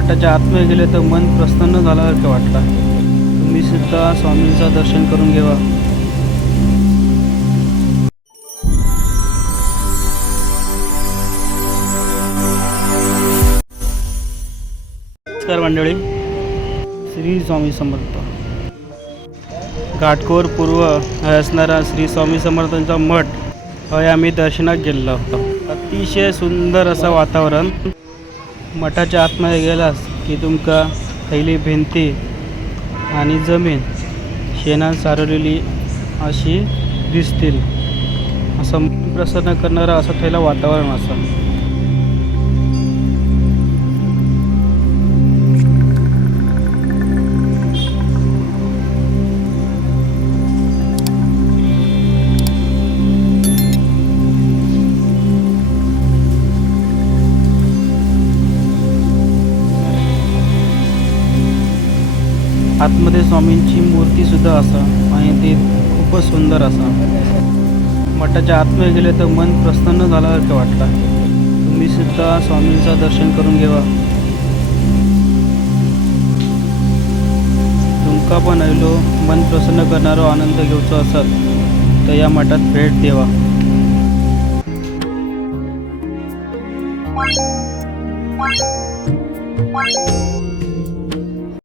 मठाच्या आतमध्ये गेले तर मन प्रसन्न झाल्यासारखं वाटलं. तुम्ही सुद्धा स्वामींचं दर्शन करून घेवा. नमस्कार मंडळी. श्री स्वामी समर्थ. घाटकोर पूर्व असणारा श्री स्वामी समर्थांचा मठ हय आम्ही दर्शनात गेलेलो होतो. अतिशय सुंदर असं वातावरण. मठाच्या आतमध्ये गेलास की तुमका थैली भिंती आणि जमीन शेणान सारवलेली अशी दिसतील. असं प्रसन्न करणारं असं थैला वातावरण असं. आतमध्ये स्वामींची मूर्ती सुद्धा असा आणि ते खूपच सुंदर असा. मठाच्या आतमध्ये गेले तर मन प्रसन्न झाल्यासारखं वाटतं. तुम्ही सुद्धा स्वामींचं दर्शन करून घेवा. तुमका पण आयलो मन प्रसन्न करणारो आनंद घेऊचो असत तर या मठात भेट देवा.